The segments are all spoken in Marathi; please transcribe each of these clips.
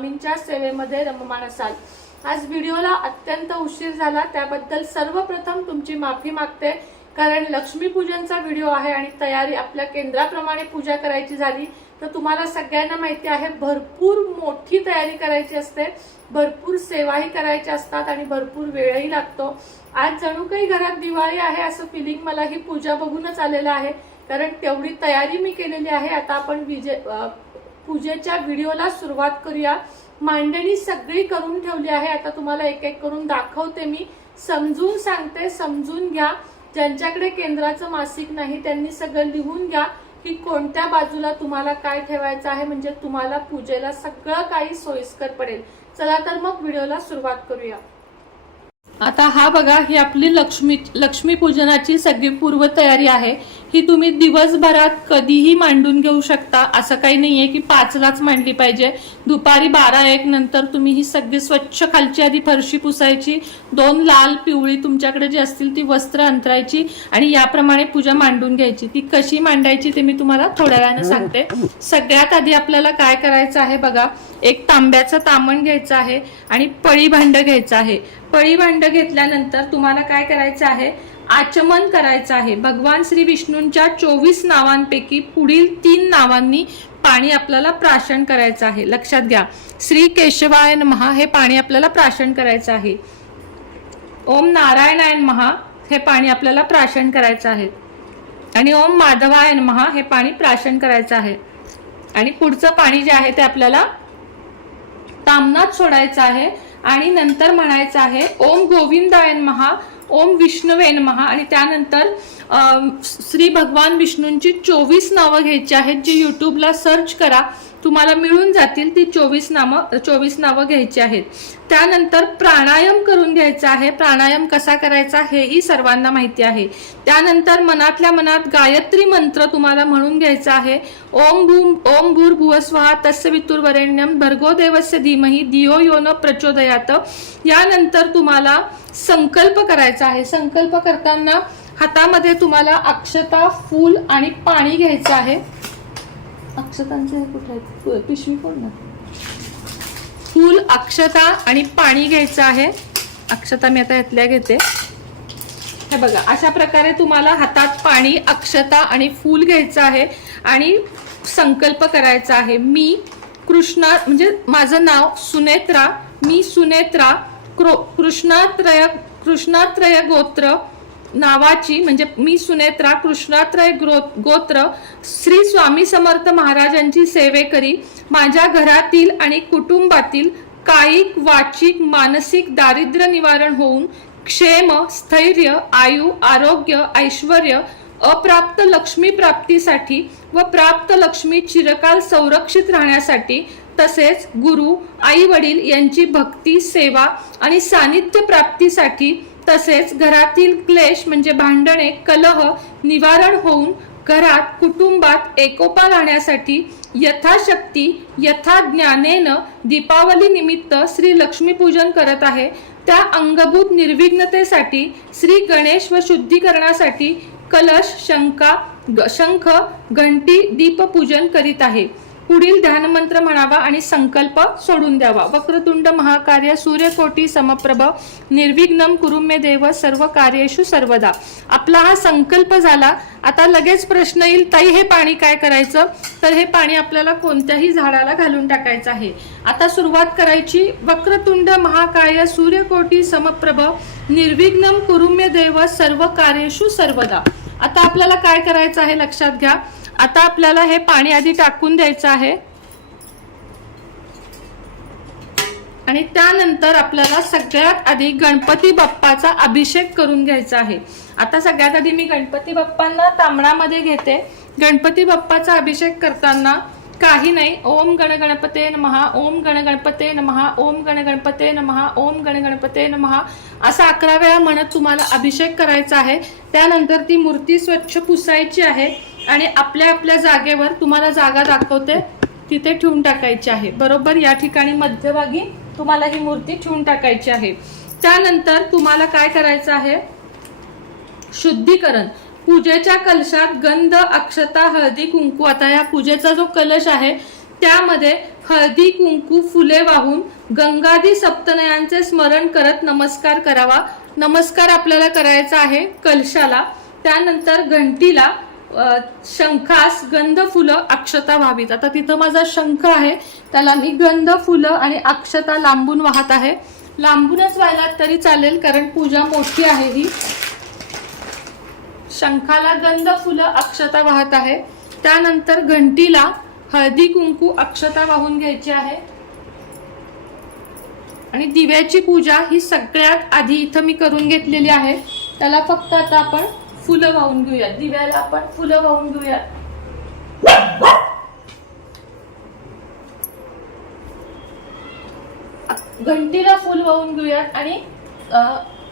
स्वामींच्या सेवेमध्ये रममाण असाल. आज व्हिडिओला अत्यंत उशीर झाला त्याबद्दल सर्वप्रथम तुमची माफी मागते. कारण लक्ष्मीपूजनचा व्हिडिओ आहे आणि तयारी आपल्या केंद्राप्रमाणे पूजा करायची झाली तर तुम्हाला सगळ्यांना माहिती आहे भरपूर मोठी तयारी करायची असते. भरपूर सेवाही करायच्या असतात आणि भरपूर वेळही लागतो. आज जणू काही घरात दिवाळी आहे असं फिलिंग मला ही पूजा बघूनच आलेलं आहे. कारण तेवढी तयारी मी केलेली आहे. आता आपण विजय पूजेच्या व्हिडिओला सुरुवात करूया. मांडणी सगळी करून ठेवली आहे. आता तुम्हाला एक एक करून दाखवते मी. समजून सांगते समजून घ्या. ज्यांच्याकडे केंद्राचं मासिक नाही त्यांनी सगळं लिहून घ्या की कोणत्या बाजूला तुम्हाला काय ठेवायचं आहे. म्हणजे तुम्हाला पूजेला सगळं काही सोयीस्कर पडेल. चला तर मग व्हिडिओला सुरुवात करूया. आता हा बघा ही आपली लक्ष्मी लक्ष्मी पूजनाची सगळी पूर्वतयारी आहे. ही तुम्ही दिवसभरात कधीही मांडून घेऊ शकता. असं काही नाहीये की पाचलाच मांडली पाहिजे. दुपारी बारा एक नंतर तुम्ही ही सगळी स्वच्छ खालची आधी फरशी पुसायची. दोन लाल पिवळी तुमच्याकडे जी असतील ती वस्त्र अंतरायची आणि याप्रमाणे पूजा मांडून घ्यायची. ती कशी मांडायची ते मी तुम्हाला थोड्या वेळानं सांगते. सगळ्यात आधी आपल्याला काय करायचं आहे बघा एक तांब्याचं तामण घ्यायचं आहे आणि पळी भांड घ्यायचं आहे. पळी भांड घेतल्यानंतर तुम्हाला काय करायचं आहे? आचमन करायचं आहे. भगवान श्री विष्णूंच्या चोवीस नावांपैकी पुढील तीन नावांनी पाणी आपल्याला प्राशन करायचं आहे. लक्षात घ्या. श्री केशवाय महा हे पाणी आपल्याला प्राशन करायचं आहे. ओम नारायणायन महा हे पाणी आपल्याला प्राशन करायचं आहे. आणि ओम माधवायन महा हे पाणी प्राशन करायचं आहे. आणि पुढचं पाणी जे आहे ते आपल्याला तामनात सोडायचं आहे. आणि नंतर म्हणायचं आहे ओम गोविंदायन महा ओम विष्णुवेन महा आणि त्यानंतर श्री भगवान विष्णूंची चोवीस नावं घ्यायची आहेत जी यूट्यूबला सर्च करा. तुम्हाला मिळून जातील ती चोवीस नामं चोवीस नावं घ्यायची आहेत. त्यानंतर प्राणायाम करून घ्यायचा आहे. प्राणायाम कसा करायचा हेही सर्वांना माहिती आहे. त्यानंतर मनातल्या मनात गायत्री मंत्र तुम्हाला म्हणून घ्यायचा आहे. ओम भूम ओम भूर भुवस्वहा तस्य वितुर्वरेण्यम भर्गो देवस्य धीमही धियो योन प्रचोदयात. यानंतर तुम्हाला संकल्प करायचा आहे. संकल्प करताना हातामध्ये तुम्हाला अक्षता फूल आणि पाणी घ्यायचं आहे. अक्षतांचे कुठे आहेत? पिशवी कोण ना फूल अक्षता आणि पाणी घ्यायचं आहे. अक्षता मी आता यातल्या घेते. हे बघा अशा प्रकारे तुम्हाला हातात पाणी अक्षता आणि फूल घ्यायचं आहे आणि संकल्प करायचा आहे. मी कृष्णा म्हणजे माझं नाव सुनेत्रा मी सुनेत्रा क्रो कृष्णात्रय कृष्णात्रय गोत्र नावाची म्हणजे मी सुनेत्रा कृष्णात्रय गोत्र श्री स्वामी समर्थ महाराजांची सेवे करी. माझ्या घरातील आणि कुटुंबातील कायिक वाचिक मानसिक दारिद्र्य निवारण होऊन क्षेम स्थैर्य आयु आरोग्य ऐश्वर अप्राप्त लक्ष्मी प्राप्तीसाठी व प्राप्त लक्ष्मी चिरकाल संरक्षित राहण्यासाठी तसेच गुरु आई वडील यांची भक्ती सेवा आणि सानिध्य प्राप्तीसाठी तसेच घरातील क्लेश म्हणजे भांडणे कलह निवारण होऊन घरात कुटुंबात एकोपा राहण्यासाठी यथाशक्ती यथा ज्ञानेनं दीपावली निमित्त श्री लक्ष्मीपूजन करत आहे. त्या अंगभूत निर्विघ्नतेसाठी श्री गणेश व शुद्धीकरणासाठी कलश शंका शंख घंटी दीपपूजन करीत आहे. पुढील ध्यानमंत्र म्हणावा आणि संकल्प सोडून द्यावा. वक्रतुंड महाकार्य सूर्यकोटी समप्रभ निर्विघ्नम कुरुमे देव सर्व कार्येशु सर्वदा. आपला हा संकल्प झाला आता लगेच प्रश्न येईल ताई हे पाणी काय करायचं? तर हे पाणी आपल्याला कोणत्याही झाडाला घालून टाकायचं आहे. आता सुरुवात करायची वक्रतुंड महाकाय सूर्यकोटी समप्रभ निर्विघ्नम कुरुम्य देव सर्व कार्येषु सर्वदा. आता आपल्याला काय करायचं आहे लक्षात घ्या. आता आपल्याला हे पाणी आधी टाकून द्यायचं आहे. आणि त्यानंतर आपल्याला सगळ्यात आधी गणपती बाप्पाचा अभिषेक करून घ्यायचा आहे. आता सगळ्यात आधी मी गणपती बाप्पांना तांबडामध्ये घेते. गणपती बाप्पाचा अभिषेक करताना काही नाही ओम गण गणपते नमहा ओम गण गणपते नमहा ओम गण गणपते नमहा ओम गण गणपते नमहा असा अकरा वेळा म्हणत तुम्हाला अभिषेक करायचा आहे. त्यानंतर ती मूर्ती स्वच्छ पुसायची आहे. आणि आपल्या आपल्या जागेवर तुम्हाला जागा दाखवते तिथे ठेवून टाकायची आहे. बरोबर? या ठिकाणी मध्यभागी तुम्हाला ही मूर्ती ठेवून टाकायची आहे. त्यानंतर तुम्हाला काय करायचं आहे? शुद्धीकरण. पूजेच्या कलशात गंध अक्षता हळदी कुंकू. आता या पूजेचा जो कलश आहे त्यामध्ये हळदी कुंकू फुले वाहून गंगादी सप्तनयांचे स्मरण करत नमस्कार करावा. नमस्कार आपल्याला करायचा आहे कलशाला. त्यानंतर घंटीला शंखास गंध फुलं अक्षता व्हावीत. आता तिथं माझा शंख आहे त्याला मी गंध फुलं आणि अक्षता लांबून वाहत आहे. लांबूनच व्हायला तरी चालेल कारण पूजा मोठी आहे ही. शंखाला गंध फुलं अक्षता वाहत आहे. त्यानंतर घंटीला हळदी कुंकू अक्षता वाहून घ्यायची आहे. आणि दिव्याची पूजा ही सगळ्यात आधी इथं मी करून घेतलेली आहे. त्याला फक्त आता आपण फुलं वाहून घेऊयात. दिव्याला आपण फुलं वाहून घेऊयात. घंटीला फुल वाहून घेऊयात आणि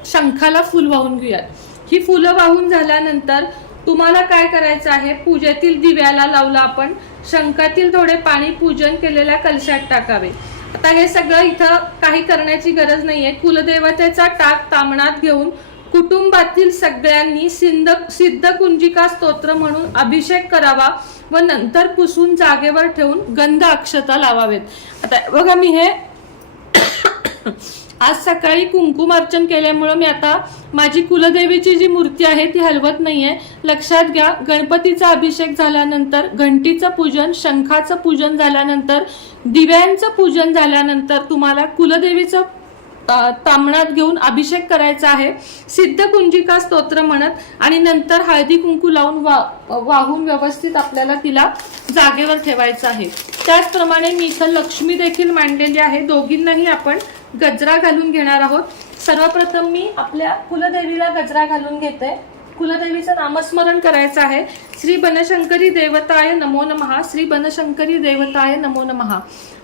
शंखाला फुल वाहून घेऊयात. ही फुलं वाहून झाल्यानंतर तुम्हाला काय करायचं आहे? पूजेतील दिव्याला लावला आपण. शंखातील थोडे पाणी पूजन केलेल्या कलशात टाकावे. आता हे सगळं इथं काही करण्याची गरज नाहीये. कुलदेवतेचा टाक तामणात घेऊन कुटुंबातील सगळ्यांनी सिंध सिद्ध कुंजिका स्तोत्र म्हणून अभिषेक करावा व नंतर पुसून जागेवर ठेवून गंध अक्षता लावावेत. आता बघा मी हे आज सकाळी कुंकुमार्चन केल्यामुळं मी आता माझी कुलदेवीची जी मूर्ती आहे ती हलवत नाहीये. लक्षात घ्या गणपतीचा अभिषेक झाल्यानंतर घंटीचं पूजन शंखाचं पूजन झाल्यानंतर दिव्यांचं पूजन झाल्यानंतर तुम्हाला कुलदेवीचं तांबणात घेऊन अभिषेक करायचा आहे. सिद्ध कुंजिका स्तोत्र म्हणत आणि नंतर हळदी कुंकू लावून वा वाहून व्यवस्थित आपल्याला तिला जागेवर ठेवायचं आहे. त्याचप्रमाणे मी इथं लक्ष्मी देखील मांडलेली आहे. दोघींनाही आपण गजरा घालून घेणार आहोत. सर्वप्रथम मी आपल्या कुलदेवीला गजरा घालून घेते. कुलदेवीचं नामस्मरण करायचं आहे. श्री बनशंकरी देवताय नमो नमहा श्री बनशंकरी देवताय नमो नमः.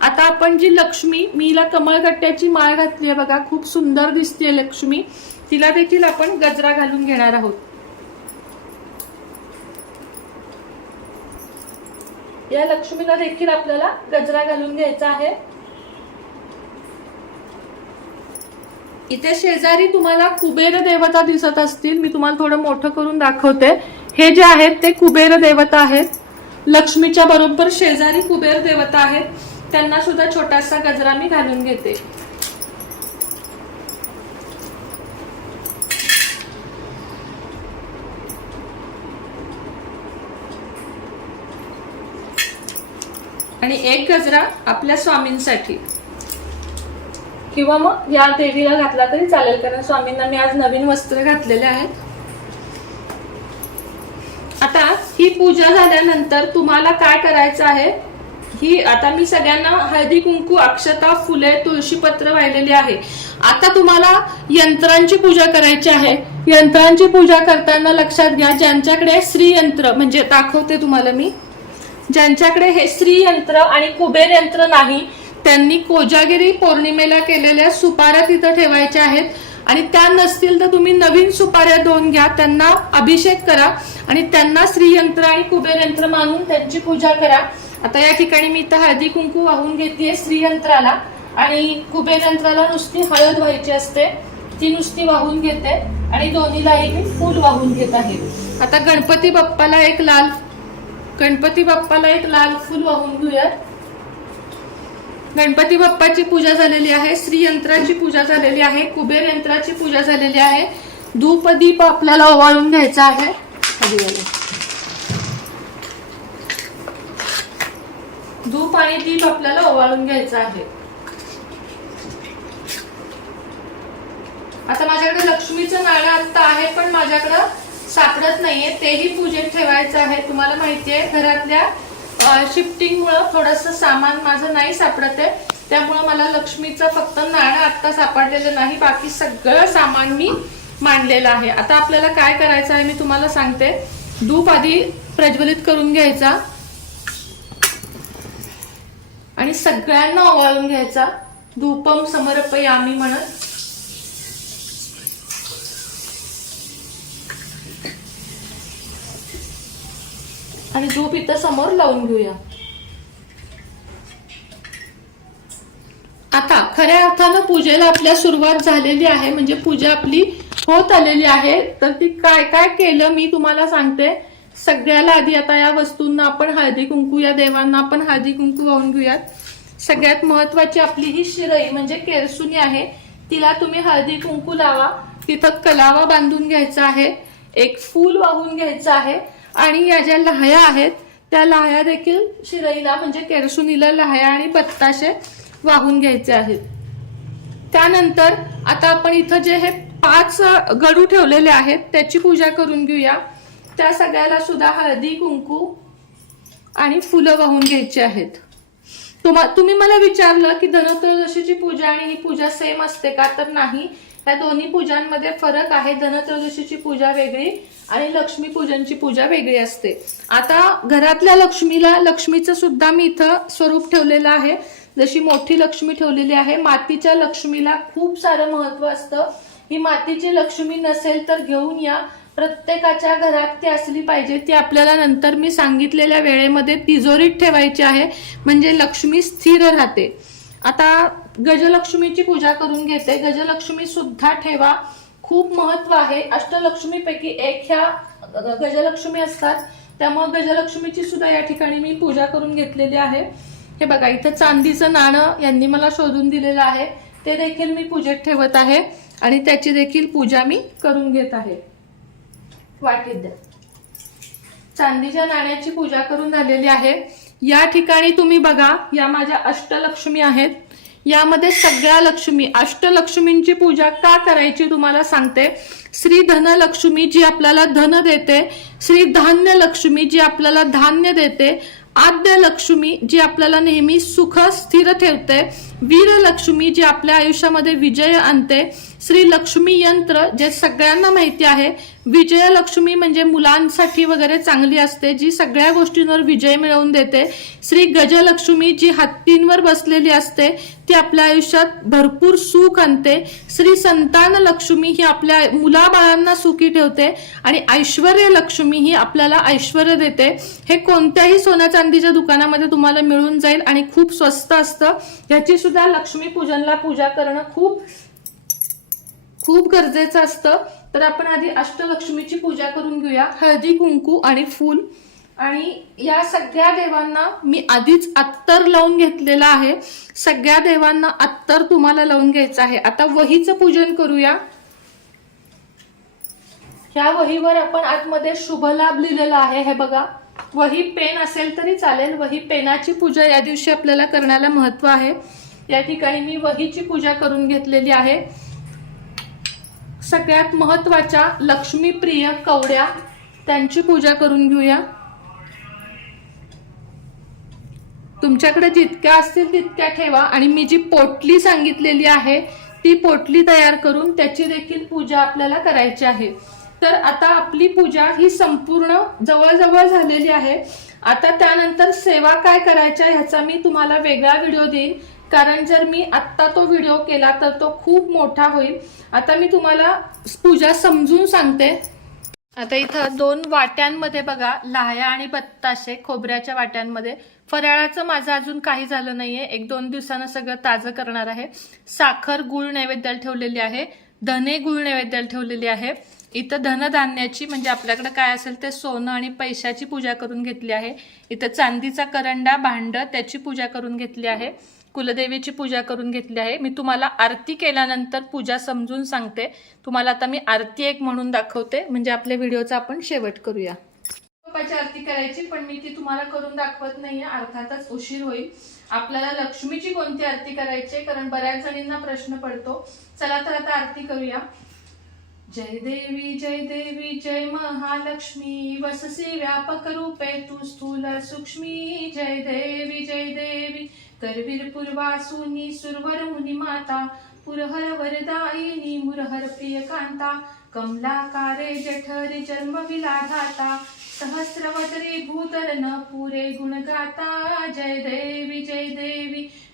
आता आपण जी लक्ष्मी मीला कमळगट्ट्याची माळ घातली आहे बघा. खूप सुंदर दिसते लक्ष्मी. तिला देखील आपण गजरा घालून घेणार आहोत. या लक्ष्मीला देखील आपल्याला गजरा घालून घ्यायचा आहे. इथे शेजारी तुम्हाला कुबेर देवता दिसत असतील. मी तुम्हाला थोडं मोठं करून दाखवते. हे जे आहेत ते कुबेर देवता आहेत. लक्ष्मीच्या बरोबर शेजारी कुबेर देवता आहेत. त्यांना सुद्धा छोटासा गजरा मी घालून घेते. आणि एक गजरा आपल्या स्वामींसाठी. किंवा मग या देवीला घातला तरी चालेल कारण स्वामींना मी आज नवीन वस्त्र घातलेले आहेत. आता ही पूजा झाल्यानंतर तुम्हाला काय करायचं आहे? ही आता मी सगळ्यांना हळदी कुंकू अक्षता फुले तुळशीपत्र वाहिलेली आहे. आता तुम्हाला यंत्रांची पूजा करायची आहे. यंत्रांची पूजा करताना लक्षात घ्या ज्यांच्याकडे श्रीयंत्र म्हणजे दाखवते तुम्हाला मी ज्यांच्याकडे हे श्री यंत्र आणि कुबेर यंत्र नाही त्यांनी कोजागिरी पौर्णिमेला केलेल्या सुपाऱ्या तिथं ठेवायच्या आहेत. आणि त्या नसतील तर तुम्ही नवीन सुपाऱ्या दोन घ्या त्यांना अभिषेक करा आणि त्यांना श्रीयंत्र आणि कुबेर यंत्र मानून त्यांची पूजा करा. आता या ठिकाणी मी इथं हळदी कुंकू वाहून घेतलीये श्रीयंत्राला. आणि कुबेर यंत्राला नुसती हळद व्हायची असते ती नुसती वाहून घेते आणि दोन्हीलाही मी फूल वाहून घेत आहे. आता गणपती बाप्पाला एक लाल गणपती बाप्पाला एक लाल फूल वाहून घेऊयात. गणपती बाप्पाची पूजा झालेली आहे श्रीयंत्राची पूजा झालेली आहे कुबेर यंत्राची पूजा झालेली आहे. धूप दीप आपल्याला ओवाळून घ्यायचा आहे. धूप आणि दीप आपल्याला ओवाळून घ्यायचा आहे. आता माझ्याकडे लक्ष्मीचं नाणं आत्ता आहे पण माझ्याकडं सापडत नाहीये. तेही पूजेत ठेवायचं आहे. तुम्हाला माहितीये घरातल्या शिफ्टिंग थोडंसं सामान माझं नाही सापडत आहे. त्यामुळं मला लक्ष्मीचं फक्त नाणं आत्ता सापडलेलं नाही. बाकी सगळं सामान मी मांडलेलं आहे. आता आपल्याला काय करायचं आहे मी तुम्हाला सांगते. धूप आधी प्रज्वलित करून घ्यायचा. आणि सगळ्यांना ओवाळून घ्यायचा. धूपम समर्पयामी म्हणत आणि धूप इथं समोर लावून घेऊया. आता खऱ्या अर्थानं पूजेला आपल्या सुरुवात झालेली आहे म्हणजे पूजा आपली होत आलेली आहे. तर ती काय काय केलं मी तुम्हाला सांगते. सगळ्याला आधी आता या वस्तूंना आपण हळदी कुंकू या देवांना आपण हळदी कुंकू वाहून घेऊयात. सगळ्यात महत्वाची आपली ही शिरई म्हणजे केरसुनी आहे. तिला तुम्ही हळदी कुंकू लावा. तिथं कलावा बांधून घ्यायचा आहे. एक फूल वाहून घ्यायचं आहे. आणि या ज्या लाह्या आहेत त्या लाह्या देखील शिरईला म्हणजे केरसुनीला लाह्या आणि बत्ताशे वाहून घ्यायचे आहेत. त्यानंतर आता आपण इथं जे हे पाच गडू ठेवलेले आहेत त्याची पूजा करून घेऊया. त्या सगळ्याला सुद्धा हळदी कुंकू आणि फुलं वाहून घ्यायची आहेत. तुम्हा तुम्ही मला विचारलं की धनत्रयोदशीची पूजा आणि ही पूजा सेम असते का? तर नाही. या दोन्ही पूजांमध्ये फरक आहे. धनत्रयोदशीची पूजा वेगळी आणि लक्ष्मी पूजनची पूजा वेगळी असते. आता घरातल्या लक्ष्मीला लक्ष्मीचं सुद्धा मी इथं स्वरूप ठेवलेलं आहे. जशी मोठी लक्ष्मी ठेवलेली आहे मातीच्या लक्ष्मीला खूप सारं महत्त्व असतं. ही मातीची लक्ष्मी नसेल तर घेऊन या. प्रत्येकाच्या घरात ती असली पाहिजे. ती आपल्याला नंतर मी सांगितलेल्या वेळेमध्ये तिजोरीत ठेवायची आहे. म्हणजे लक्ष्मी स्थिर राहते. आता गजलक्ष्मीची पूजा करून घेते. गजलक्ष्मी सुद्धा ठेवा. खूप महत्त्व आहे. अष्टलक्ष्मीपैकी एक ह्या गजलक्ष्मी असतात. त्यामुळे गजलक्ष्मीची सुद्धा या ठिकाणी मी पूजा करून घेतलेली आहे. हे बघा इथं चांदीचं नाणं यांनी मला शोधून दिलेलं आहे. ते देखील मी पूजेत ठेवत आहे आणि त्याची देखील पूजा मी करून घेत आहे. वाटीत द्या चांदीच्या नाण्याची पूजा करून झालेली आहे. या ठिकाणी तुम्ही बघा या माझ्या अष्टलक्ष्मी आहेत. यामध्ये सगळ्या लक्ष्मी अष्टलक्ष्मींची पूजा का करायची तुम्हाला सांगते? श्री धनलक्ष्मी जी आपल्याला धन देते श्री धान्य लक्ष्मी जी आपल्याला धान्य देते आद्य लक्ष्मी जी आपल्याला नेहमी सुख स्थिर ठेवते वीर लक्ष्मी जी आपल्या आयुष्यामध्ये विजय आणते. श्री लक्ष्मी यंत्र जे सगळ्यांना माहिती आहे विजयलक्ष्मी म्हणजे मुलांसाठी वगैरे चांगली असते जी सगळ्या गोष्टींवर विजय मिळवून देते. श्री गजलक्ष्मी जी हत्तींवर बसलेली असते ती आपल्या आयुष्यात भरपूर सुख आणते. श्री संतान लक्ष्मी ही आपल्या मुलाबाळांना सुखी ठेवते आणि ऐश्वर्य लक्ष्मी ही आपल्याला ऐश्वर देते. हे कोणत्याही सोन्या चांदीच्या दुकानामध्ये तुम्हाला मिळून जाईल आणि खूप स्वस्त असतं. याची सुद्धा लक्ष्मी पूजनला पूजा करणं खूप खूप गरजेचं असतं. तर आपण आधी अष्टलक्ष्मीची पूजा करून घेऊया. हळदी कुंकू आणि फूल. आणि या सगळ्या देवांना मी आधीच अत्तर लावून घेतलेला आहे. सगळ्या देवांना अत्तर तुम्हाला लावून घ्यायचं आहे. आता वहीचं पूजन करूया. ह्या वहीवर आपण आतमध्ये शुभ लाभ लिहिलेला आहे. हे बघा. वही पेन असेल तरी चालेल. वही पेनाची पूजा या दिवशी आपल्याला करण्याला महत्त्व आहे. या ठिकाणी मी वहीची पूजा करून घेतलेली आहे. सगळ्यात महत्त्वाच्या लक्ष्मीप्रिय कवड्या त्यांची पूजा करून घेऊया. तुमच्याकडे जितक्या असतील तितक्या ठेवा आणि मी जी पोटली सांगितलेली आहे ती पोटली तयार करून त्याची देखील पूजा आपल्याला करायची आहे. तर आता आपली पूजा ही संपूर्ण जवळजवळ झालेली आहे. आता त्यानंतर सेवा काय करायच्या ह्याचा मी तुम्हाला वेगळा व्हिडिओ देईन. कारण जर मी आत्ता तो व्हिडिओ केला तर तो खूप मोठा होईल. आता मी तुम्हाला पूजा समजून सांगते. आता इथं दोन वाट्यांमध्ये बघा लाह्या आणि बत्ताशे खोबऱ्याच्या वाट्यांमध्ये. फराळाचं माझं अजून काही झालं नाहीये. एक दोन दिवसानं सगळं ताजं करणार आहे. साखर गुळ नैवेद्याला ठेवलेली आहे. धने गुळ नैवेद्याला ठेवलेली आहे. इथं धनधान्याची म्हणजे आपल्याकडे काय असेल ते सोनं आणि पैशाची पूजा करून घेतली आहे. इथं चांदीचा करंडा भांड त्याची पूजा करून घेतली आहे. कुलदेवीची पूजा करून घेतली आहे. मी तुम्हाला आरती केल्यानंतर पूजा समजून सांगते. तुम्हाला आता मी आरती एक म्हणून दाखवते. म्हणजे आपल्या व्हिडिओचा आपण शेवट करूया. बाप्पाची आरती करायची पण मी ती तुम्हाला करून दाखवत नाहीये. अर्थातच उशीर होईल. आपल्याला लक्ष्मीची कोणती आरती करायची आहे? कारण बऱ्याच जणींना प्रश्न पडतो. चला तर आता आरती करूया. जय देवी जय देवी जय महालक्ष्मी. वससी व्यापक रूपे तू स्थूल सूक्ष्मी. जय देवी जय देवी. करवीर पूर्वासुनी सुरवरमुनी माता पुरहर वरदायिनी मुरहर प्रिय कांता कमलाकारे जठरी जन्म विलाघाता भूतर भूतरन पुरे गुण गाता जय देवी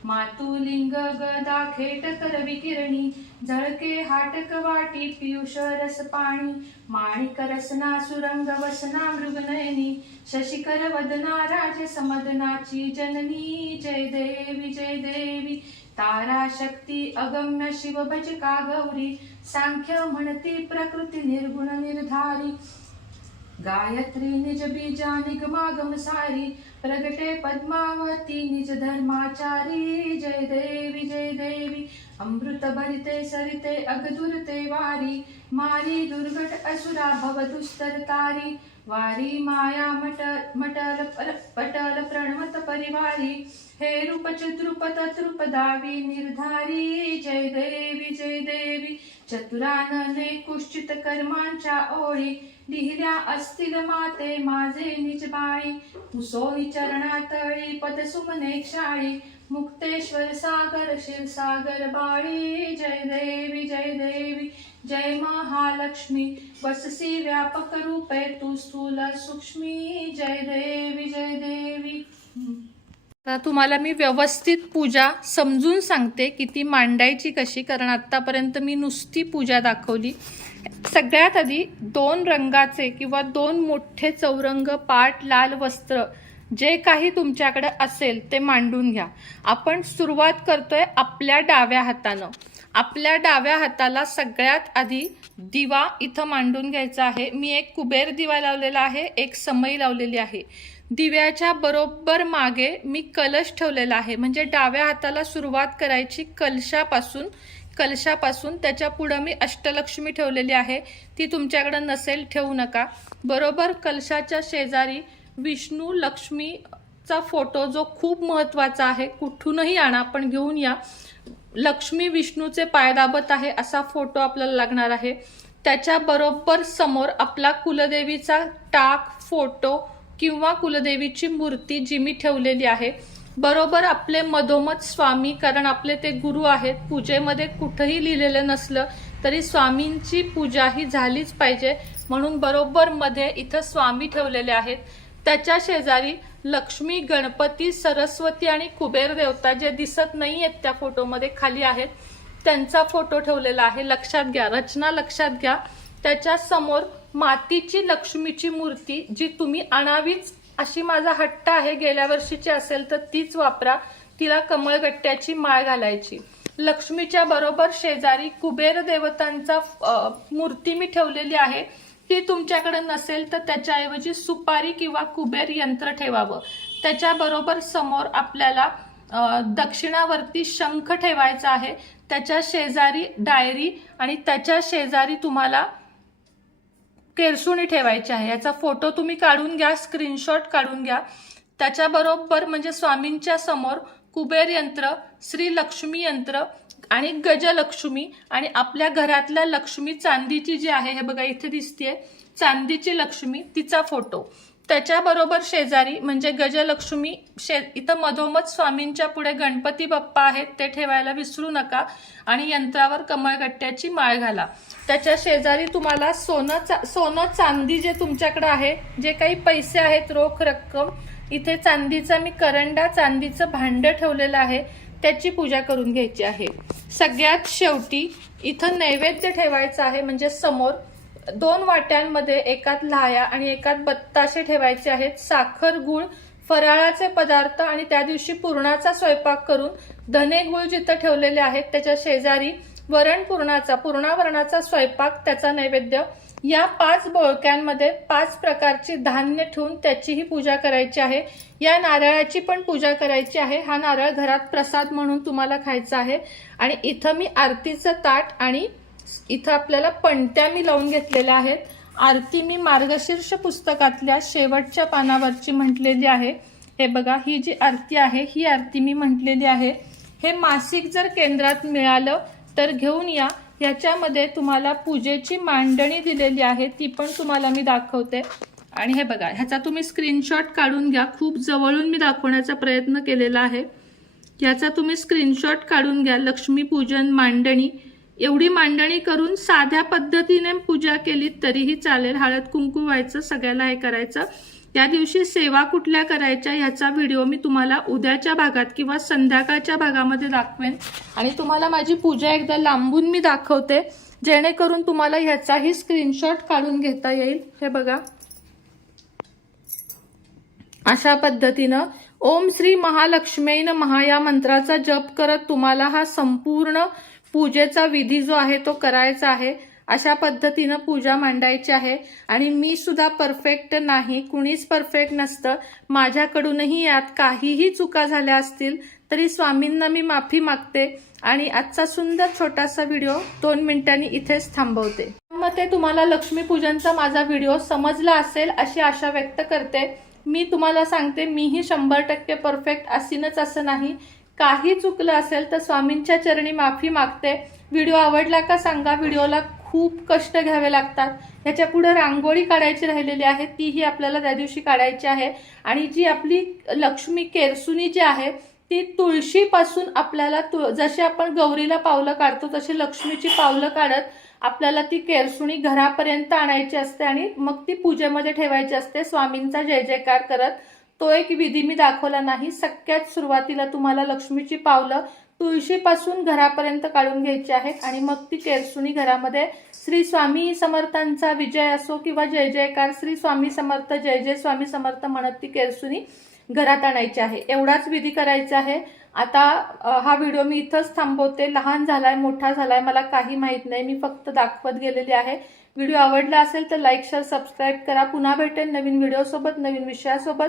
मातुलिंग गदा खेटकर विकिरणी झळके हाटक वाटी पियुष रस पाणी माणिक रसना सुरंग वसना मृगनयनी शशिकर वदना राज समदनाची जननी जय देवी जय देवी. तारा शक्ती अगम्य शिव भजिका गौरी सांख्य म्हणती प्रकृती निर्गुण निर्धारी. गायत्री निज बीजा निगमागम सारी प्रगटे पद्मावती निज धर्माचारी। जय देवी जय देवी अमृत भरिते सरिते अगदुरते वारी। मारी दुर्घट असुरा भव दुस्तर तारी। वारी माया मट मटल पटल प्रणवत परिवारी। हे रूप चतुरूप तत्रूप दावी निर्धारी। जय देवी जय देवी चतुरानने कुश्चित कर्मांच्या ओळी। लिहिल्या असतील माते माझे निज बाळी कुसोई चरणातळी पद सुमने क्षाळी. मुक्तेश्वर सागर शिवसागर बाळी. जय देवी जय देवी जय महालक्ष्मी. वससी व्यापक रूपे तू स्थूल सूक्ष्मी. जय देवी जय देवी. तर तुम्हाला मी व्यवस्थित पूजा समजून सांगते की ती मांडायची कशी कारण आत्तापर्यंत मी नुसती पूजा दाखवली. सगळ्यात आधी दोन रंगाचे किंवा दोन मोठे चौरंग पाट लाल वस्त्र जे काही तुमच्याकडे असेल ते मांडून घ्या. आपण सुरुवात करतोय आपल्या डाव्या हातानं. आपल्या डाव्या हाताला सगळ्यात आधी दिवा इथं मांडून घ्यायचा आहे. मी एक कुबेर दिवा लावलेला आहे एक समई लावलेली आहे. दिव्याच्या बरोबर मागे मी कलश ठेवलेला आहे. म्हणजे डाव्या हाताला सुरुवात करायची कलशापासून कलशापासून त्याच्या पुढं मी अष्टलक्ष्मी ठेवलेली आहे. ती तुमच्याकडं नसेल ठेवू नका. बरोबर कलशाच्या शेजारी विष्णू लक्ष्मीचा फोटो जो खूप महत्त्वाचा आहे कुठूनही आणा पण घेऊन या. लक्ष्मी विष्णूचे पाय दाबत आहे असा फोटो आपल्याला लागणार आहे. त्याच्याबरोबर समोर आपला कुलदेवीचा टाक फोटो किंवा कुलदेवीची मूर्ती जी मी ठेवलेली आहे बरोबर आपले मधोमध स्वामी कारण आपले ते गुरु आहेत. पूजेमध्ये कुठंही लिहिलेलं नसलं तरी स्वामींची पूजा ही झालीच पाहिजे. म्हणून बरोबर मध्ये इथं स्वामी ठेवलेले आहेत. त्याच्या शेजारी लक्ष्मी गणपती सरस्वती आणि कुबेर देवता जे दिसत नाही आहेत त्या फोटोमध्ये खाली आहेत. त्यांचा फोटो ठेवलेला आहे. लक्षात घ्या रचना लक्षात घ्या. त्याच्यासमोर मातीची लक्ष्मीची मूर्ती जी तुम्ही आणावीच अशी माझा हट्ट आहे गेल्या वर्षीची असेल तर तीच वापरा. तिला कमळगट्ट्याची माळ घालायची. लक्ष्मीच्या बरोबर शेजारी कुबेर देवतांचा मूर्ती मी ठेवलेली आहे. ती तुमच्याकडे नसेल तर त्याच्याऐवजी सुपारी किंवा कुबेर यंत्र ठेवावं. त्याच्याबरोबर समोर आपल्याला दक्षिणावरती शंख ठेवायचा आहे. त्याच्या शेजारी डायरी आणि त्याच्या शेजारी तुम्हाला केरसुणी ठेवायची आहे. याचा फोटो तुम्ही काढून घ्या स्क्रीनशॉट काढून घ्या. त्याच्याबरोबर म्हणजे स्वामींच्या समोर कुबेर यंत्र श्री लक्ष्मी यंत्र आणि गजलक्ष्मी आणि आपल्या घरातल्या लक्ष्मी चांदीची जी आहे हे बघा इथे दिसते चांदीची लक्ष्मी तिचा फोटो. त्याच्याबरोबर शेजारी म्हणजे गजलक्ष्मी शे इथं मधोमध स्वामींच्या पुढे गणपती बाप्पा आहेत ते ठेवायला विसरू नका आणि यंत्रावर कमळगट्ट्याची माळ घाला. त्याच्या शेजारी तुम्हाला सोनं चा सोनं चांदी जे तुमच्याकडे आहे जे काही पैसे आहेत रोख रक्कम इथे चांदीचा मी करंडा चांदीचं भांडं ठेवलेलं आहे त्याची पूजा करून घ्यायची आहे. सगळ्यात शेवटी इथं नैवेद्य ठेवायचं आहे म्हणजे समोर दोन वाट्यांमध्ये एकात लाह्या आणि एकात बत्ताशे ठेवायचे आहेत. साखर गुळ फराळाचे पदार्थ आणि त्या दिवशी पुरणाचा स्वयंपाक करून धने गुळ जिथं ठेवलेले आहेत त्याच्या शेजारी वरण पुरणाचा पुरणावरणाचा स्वयंपाक त्याचा नैवेद्य. या पाच बोळक्यांमध्ये पाच प्रकारची धान्य ठेवून त्याचीही पूजा करायची आहे. या नारळाची पण पूजा करायची आहे. हा नारळ घरात प्रसाद म्हणून तुम्हाला खायचा आहे. आणि इथं मी आरतीचं ताट आणि इथं आपल्याला पणत्या मी लावून घेतलेल्या आहेत. आरती मी मार्गशीर्ष पुस्तकातल्या शेवटच्या पानावरची म्हटलेली आहे. हे बघा ही जी आरती आहे ही आरती मी म्हटलेली आहे. हे मासिक जर केंद्रात मिळालं तर घेऊन या. ह्याच्यामध्ये तुम्हाला पूजेची मांडणी दिलेली आहे ती पण तुम्हाला मी दाखवते. आणि हे बघा ह्याचा तुम्ही स्क्रीनशॉट काढून घ्या. खूप जवळून मी दाखवण्याचा प्रयत्न केलेला आहे. याचा तुम्ही स्क्रीनशॉट काढून घ्या. लक्ष्मीपूजन मांडणी. एवढी मांडणी करून साध्या पद्धतीने पूजा केली तरीही चालेल. हळद कुंकू व्हायचं सगळ्याला हे करायचं. त्या दिवशी सेवा कुठल्या करायच्या ह्याचा व्हिडिओ मी तुम्हाला उद्याच्या भागात किंवा संध्याकाळच्या भागामध्ये दाखवेन. आणि तुम्हाला माझी पूजा एकदा लांबून मी दाखवते जेणेकरून तुम्हाला ह्याचाही स्क्रीनशॉट काढून घेता येईल. हे बघा. अशा पद्धतीनं ओम श्री महालक्ष्मीन महा या मंत्राचा जप करत तुम्हाला हा संपूर्ण पूजेचा विधी जो आहे तो करायचा आहे. अशा पद्धतीनं पूजा मांडायची आहे. आणि मी सुद्धा परफेक्ट नाही कुणीच परफेक्ट नसतं. माझ्याकडूनही यात काहीही चुका झाल्या असतील तरी स्वामींना मी माफी मागते. आणि आजचा सुंदर छोटासा व्हिडिओ दोन मिनिटांनी इथेच थांबवते. मते तुम्हाला लक्ष्मीपूजनचा माझा व्हिडिओ समजला असेल अशी आशा व्यक्त करते. मी तुम्हाला सांगते मीही शंभर टक्के परफेक्ट असीनच असं नाही. काही चुकलं असेल तर स्वामींच्या चरणी माफी मागते. व्हिडिओ आवडला का सांगा. व्हिडिओला खूप कष्ट घ्यावे लागतात. ह्याच्या पुढं रांगोळी काढायची राहिलेली आहे. तीही आपल्याला त्या दिवशी काढायची आहे. आणि जी आपली लक्ष्मी केरसुनी जी आहे ती तुळशीपासून आपल्याला तु जशी आपण गौरीला पावलं काढतो तशी लक्ष्मीची पावलं काढत आपल्याला ती केरसुणी घरापर्यंत आणायची असते आणि मग ती पूजेमध्ये ठेवायची असते. स्वामींचा जय जयकार करत तो एक विधी मी दाखवला नाही. सगळ्यात सुरुवातीला तुम्हाला लक्ष्मीची पावलं तुळशीपासून घरापर्यंत काढून घ्यायची आहेत आणि मग ती केरसुणी घरामध्ये श्री स्वामी समर्थांचा विजय असो किंवा जय जयकार श्री स्वामी समर्थ जय जय स्वामी समर्थ म्हणत ती केरसुणी घरात आणायची आहे. एवढाच विधी करायचा आहे. आता हा व्हिडिओ मी इथंच थांबवते. लहान झालाय मोठा झालाय मला काही माहीत नाही. मी फक्त दाखवत गेलेली आहे. व्हिडिओ आवडला असेल तर लाईक शेअर सबस्क्राईब करा. पुन्हा भेटेल नवीन व्हिडिओसोबत नवीन विषयासोबत.